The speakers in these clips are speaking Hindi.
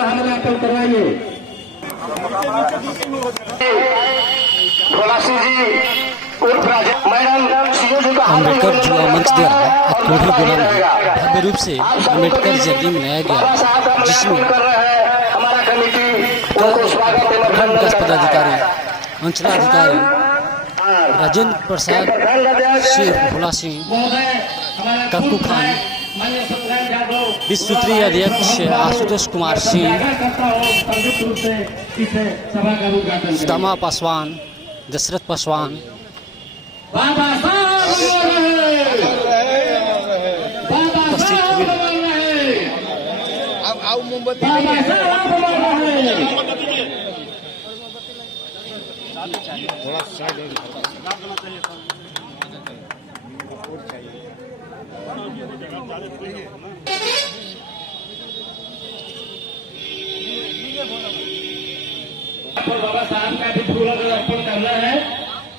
हमला करवाइए। अम्बेडकर युवा मंच द्वारा अक्टूबर 12 में भव्य रूप से अम्बेडकर जयंती मनाया गया, जिसमें प्रखंड विकास पदाधिकारी, अंचलाधिकारी राजेंद्र प्रसाद, शेर भोला सिंह, कक्कू खान, विश्व सूत्रीय अध्यक्ष आशुतोष कुमार सिंह, सुदामा पासवान, दशरथ पासवान, उपस्थित हुए। बाबा साहब का भी फूल अगर अर्पण करना है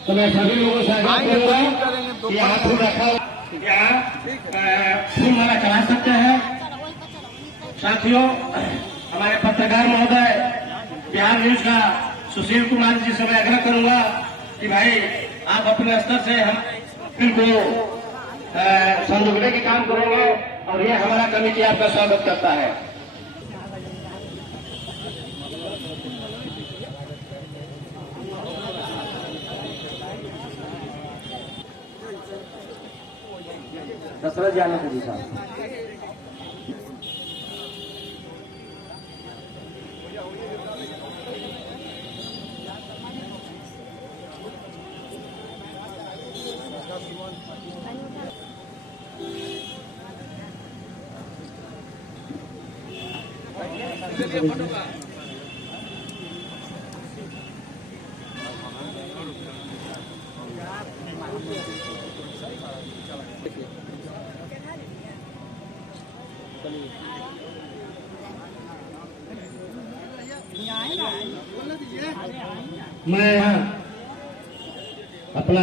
तो मैं सभी लोगों से आग्रह करूंगा कि यहाँ फूल रखा यहाँ फूल माला चढ़ा सकते हैं। साथियों, हमारे पत्रकार महोदय बिहार न्यूज का सुशील कुमार जी से मैं आग्रह करूंगा कि भाई आप अपने स्तर से हम फिल्म को संजोगने के काम करेंगे और ये हमारा कमेटी आपका स्वागत करता है। दशरथ जाना जी साहब, मैं यहाँ अपना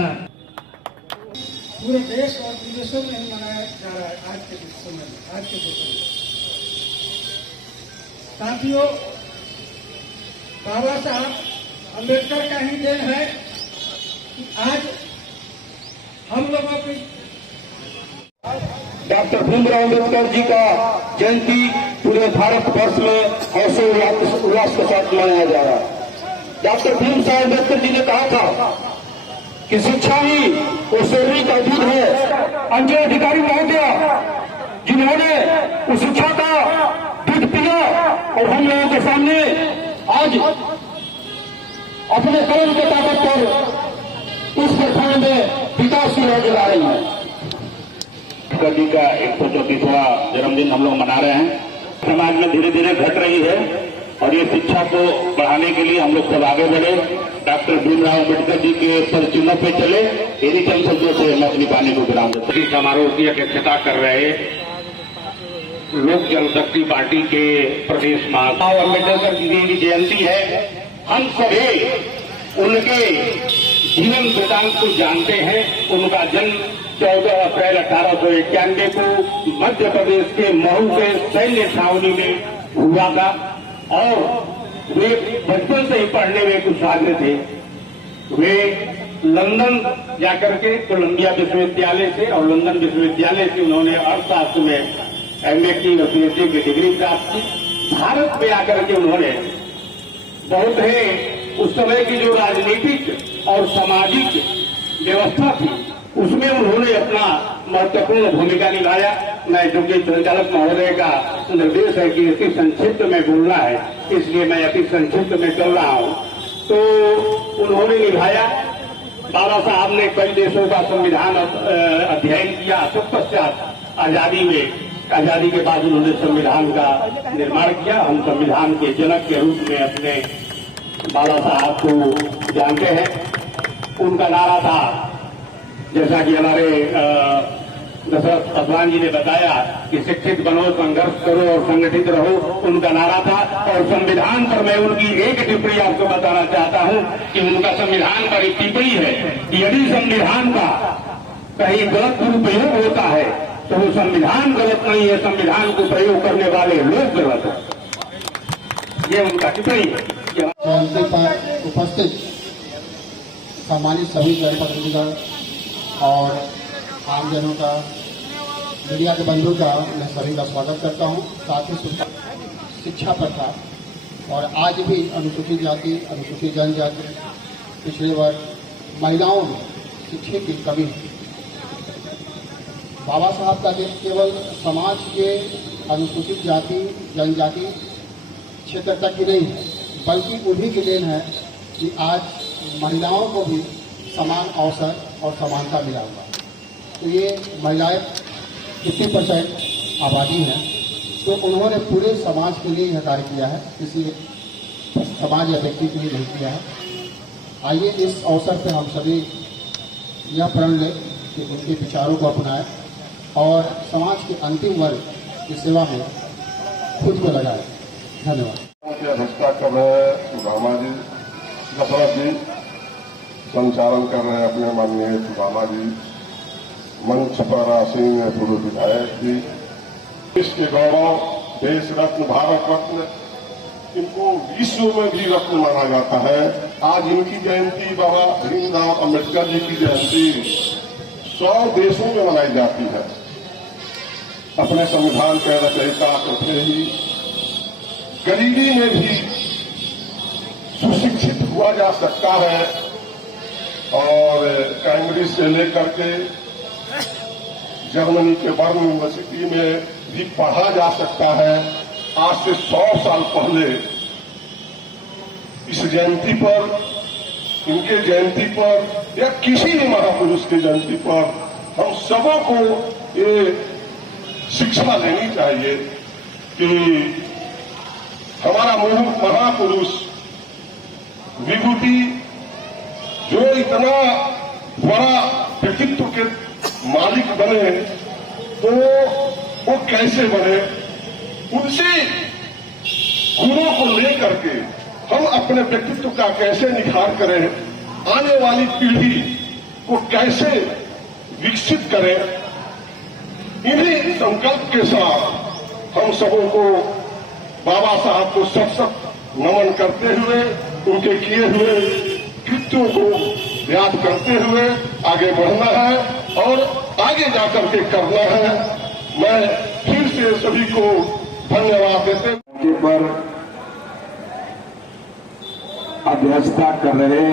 पूरे देश और विदेशों में ही मनाया जा रहा है आज के समय में, आज के दिन में। साथियों, बाबा साहब अम्बेडकर का ही देन है कि आज हम लोगों की डॉक्टर भीमराव अम्बेडकर जी का जयंती पूरे भारत वर्ष में ऐसे उल्लास के साथ मनाया जा रहा है। डॉक्टर भीमराव अम्बेडकर जी ने कहा था कि शिक्षा ही उस शरीर का दूध है। अंजय अधिकारी महोदय जिन्होंने उस शिक्षा का दूध पिया और हम लोगों के सामने आज अपने कलम के ताकत पर इस प्रखंड में विकास की राह ला रही है। अम्बेडकर जी का 134वां जन्मदिन हम लोग मना रहे हैं। समाज में धीरे धीरे घट रही है और ये शिक्षा को बढ़ाने के लिए हम लोग सब आगे बढ़े, डॉक्टर भीमराव अम्बेडकर जी के पद चिन्हों पे चले। इन्हीं चंद शब्दों से मैं अपनी वाणी को विराम देता हूं। समारोह की अध्यक्षता कर रहे लोक जनशक्ति पार्टी के प्रदेश महासचिव अम्बेडकर जी की जयंती है। हम सभी उनके जीवन वृतांत को जानते हैं। उनका जन्म 14 अप्रैल 1891 को मध्य प्रदेश के महू के सैन्य छावनी में हुआ था और वे बचपन से ही पढ़ने में कुशाग्र थे। वे लंदन जाकर के कोलंबिया विश्वविद्यालय से और लंदन विश्वविद्यालय से उन्होंने अर्थशास्त्र में एमए की और पीएचडी की डिग्री प्राप्त की। भारत में आकर के उन्होंने बहुत ही उस समय की जो राजनीतिक और सामाजिक व्यवस्था थी उसमें उन्होंने अपना महत्वपूर्ण भूमिका निभाया। मैं चूंकि संचालक महोदय का निर्देश है कि अति संक्षिप्त में बोलना है, इसलिए मैं अति संक्षिप्त में चल रहा हूं। तो उन्होंने निभाया। बाबा साहब ने कई देशों का संविधान अध्ययन किया। तत्पश्चात आजादी के बाद उन्होंने संविधान का निर्माण किया। हम संविधान के जनक के रूप में अपने बाबा साहब को जानते हैं। उनका नारा था, जैसा कि हमारे दशरथ पासवान जी ने बताया कि शिक्षित बनो, संघर्ष करो और संगठित रहो, उनका नारा था। और संविधान पर मैं उनकी एक टिप्पणी आपको बताना चाहता हूं कि उनका संविधान पर एक टिप्पणी है कि यदि संविधान का कहीं गलत दुरुपयोग होता है तो वो संविधान गलत नहीं है, संविधान को प्रयोग करने वाले लोग गलत है। ये उनका टिप्पणी है कि जयंती पर उपस्थित सम्मानित सभी जनप्रतिनिधिगण और आमजनों का, मीडिया के बंधु का मैं सभी का स्वागत करता हूं। साथ ही शिक्षा प्रथा और आज भी अनुसूचित जाति, अनुसूचित जनजाति, पिछड़े वर्ग महिलाओं में शिक्षा की कमी है। बाबा साहब का देश केवल समाज के अनुसूचित जाति, जनजाति क्षेत्र तक ही नहीं है, बल्कि उन्हीं की देन है कि आज महिलाओं को भी समान अवसर और समानता मिला हुआ है। तो ये महिलाएं 50% आबादी हैं, तो उन्होंने पूरे समाज के लिए यह कार्य किया है, किसी समाज या व्यक्ति के लिए नहीं किया है। आइए इस अवसर पर हम सभी यह प्रण लें कि उनके विचारों को अपनाएं और समाज के अंतिम वर्ग की सेवा में खुद को लगाएं। धन्यवाद। की अध्यक्षता कर रहे हैं सुदामा जी, दशरथ जी संचालन कर रहे हैं अपने माननीय सुदामा जी, मंच पर आसीन है पूर्व विधायक जी, देश के गौरव, देश रत्न, भारत रत्न, इनको विश्व में भी रत्न माना जाता है। आज इनकी जयंती, बाबा भीमराव अम्बेडकर जी की जयंती 100 देशों में मनाई जाती है। अपने संविधान के रचयिता तो थे ही, गरीबी में भी सुशिक्षित हुआ जा सकता है और कैम्ब्रिज से लेकर के जर्मनी के बर्न यूनिवर्सिटी में भी पढ़ा जा सकता है। आज से 100 साल पहले इस जयंती पर, इनके जयंती पर या किसी भी महापुरुष की जयंती पर हम सबों को ये शिक्षा लेनी चाहिए कि हमारा महापुरुष विभूति जो इतना बड़ा व्यक्तित्व के मालिक बने, तो वो कैसे बने, उनसे गुणों को लेकर के हम अपने व्यक्तित्व का कैसे निखार करें, आने वाली पीढ़ी को कैसे विकसित करें। इन्हीं संकल्प के साथ हम सबों को बाबा साहब को सत नमन करते हुए, उनके किए हुए कृत्यों को याद करते हुए आगे बढ़ना है और आगे जाकर के करना है। मैं फिर से सभी को धन्यवाद देते पर अध्यक्षता कर रहे